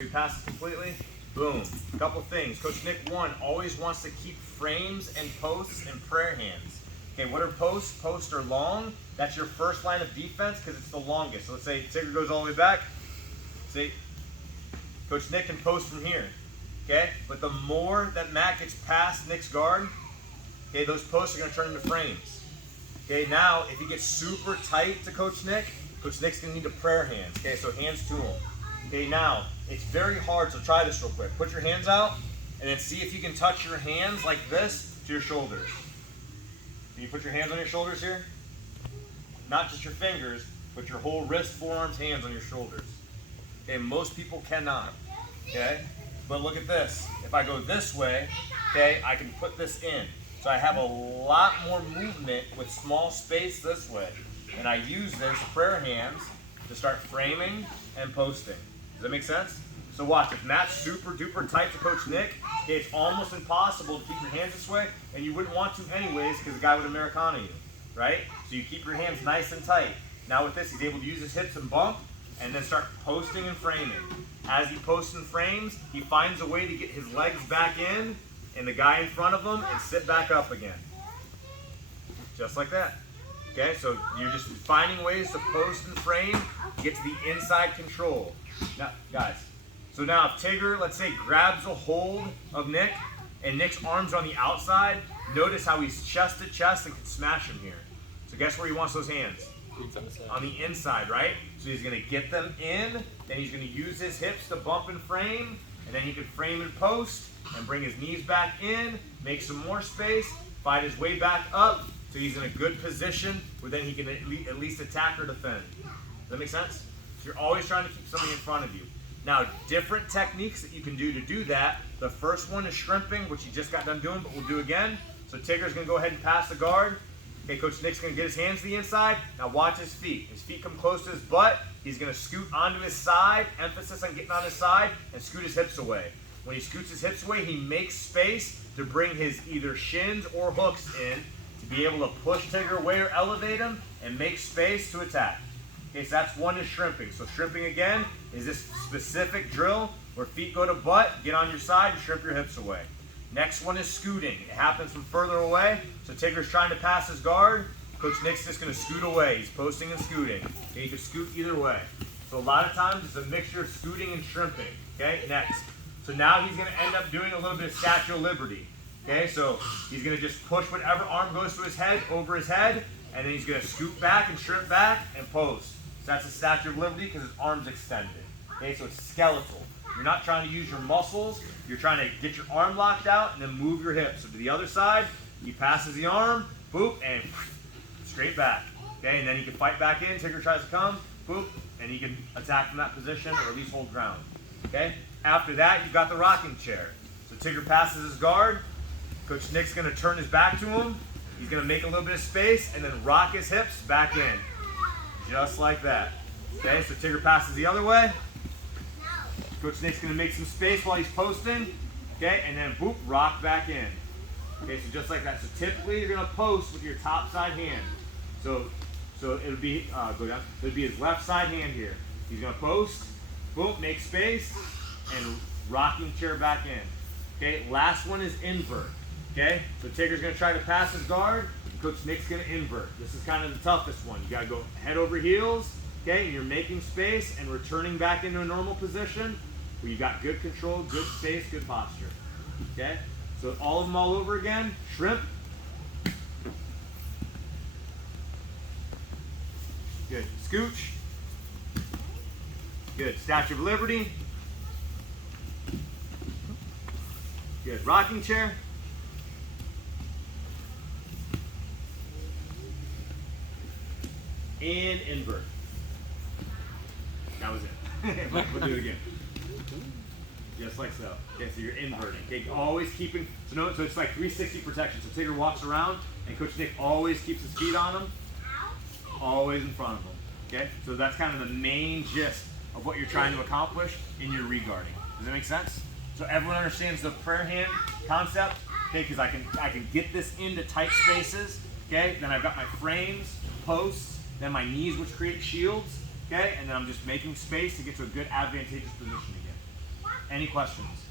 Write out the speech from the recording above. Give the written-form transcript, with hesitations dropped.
We pass it completely. Boom. A couple things. Coach Nick, one, always wants to keep frames and posts and prayer hands. Okay, what are posts? Posts are long. That's your first line of defense because it's the longest. So let's say Tigger goes all the way back. See, Coach Nick can post from here. Okay, but the more that Matt gets past Nick's guard, okay, those posts are going to turn into frames. Okay, now if he gets super tight to Coach Nick's going to need to prayer hands. Okay, so hands to him. Okay, now it's very hard, so try this real quick. Put your hands out and then see if you can touch your hands like this to your shoulders. Can you put your hands on your shoulders here? Not just your fingers, but your whole wrist, forearms, hands on your shoulders. Okay, most people cannot. Okay, but look at this. If I go this way, okay, I can put this in. So I have a lot more movement with small space this way. And I use this prayer hands to start framing and posting. Does that make sense? So watch, if Matt's super duper tight to Coach Nick, okay, it's almost impossible to keep your hands this way, and you wouldn't want to anyways because the guy would Americana you, right? So you keep your hands nice and tight. Now with this, he's able to use his hips and bump, and then start posting and framing. As he posts and frames, he finds a way to get his legs back in, and the guy in front of him, and sit back up again. Just like that. Okay, so you're just finding ways to post and frame, get to the inside control. Now, guys, so now if Tigger, let's say, grabs a hold of Nick, and Nick's arms are on the outside, notice how he's chest to chest and can smash him here. So guess where he wants those hands? On the inside, right? So he's going to get them in, then he's going to use his hips to bump and frame, and then he can frame and post, and bring his knees back in, make some more space, fight his way back up, so he's in a good position where then he can at least attack or defend. Does that make sense? So you're always trying to keep somebody in front of you. Now, different techniques that you can do to do that. The first one is shrimping, which he just got done doing, but we'll do again. So Tigger's going to go ahead and pass the guard. Okay, Coach Nick's going to get his hands to the inside. Now watch his feet. His feet come close to his butt. He's going to scoot onto his side, emphasis on getting on his side, and scoot his hips away. When he scoots his hips away, he makes space to bring his either shins or hooks in to be able to push Tigger away or elevate him and make space to attack. Okay, so that's one is shrimping. So shrimping again is this specific drill where feet go to butt, get on your side, and shrimp your hips away. Next one is scooting. It happens from further away. So Tigger's trying to pass his guard. Coach Nick's just going to scoot away. He's posting and scooting. Okay, you can scoot either way. So a lot of times it's a mixture of scooting and shrimping. Okay, next. So now he's going to end up doing a little bit of Statue of Liberty. Okay, so he's going to just push whatever arm goes to his head over his head, and then he's going to scoot back and shrimp back and post. So that's a Statue of Liberty because his arm's extended. Okay, so it's skeletal. You're not trying to use your muscles. You're trying to get your arm locked out and then move your hips. So to the other side, he passes the arm, boop, and straight back. Okay, and then he can fight back in. Tigger tries to come, boop, and he can attack from that position or at least hold ground. Okay, after that, you've got the rocking chair. So Tigger passes his guard. Coach Nick's going to turn his back to him. He's going to make a little bit of space and then rock his hips back in. Just like that. Okay, so Tigger passes the other way. Coach Nick's going to make some space while he's posting. Okay, and then boop, rock back in. Okay, so just like that. So typically you're going to post with your top side hand. So it'll be, go down. It'll be his left side hand here. He's going to post, boop, make space, and rocking chair back in. Okay, last one is invert. Okay, so Tigger's going to try to pass his guard. Coach Nick's going to invert. This is kind of the toughest one. You got to go head over heels. Okay, and you're making space and returning back into a normal position where you got good control, good space, good posture. Okay, so all of them all over again. Shrimp. Good. Scooch. Good. Statue of Liberty. Good. Rocking chair. And invert. That was it. We'll do it again. Just like so. Okay, so you're inverting. Okay, always keeping, so it's like 360 protection. So Tigger walks around, and Coach Nick always keeps his feet on him, always in front of him. Okay, so that's kind of the main gist of what you're trying to accomplish in your reguarding. Does that make sense? So everyone understands the prayer hand concept. Okay, because I can get this into tight spaces. Okay, then I've got my frames, posts, then my knees, which create shields, okay? And then I'm just making space to get to a good advantageous position again. Any questions?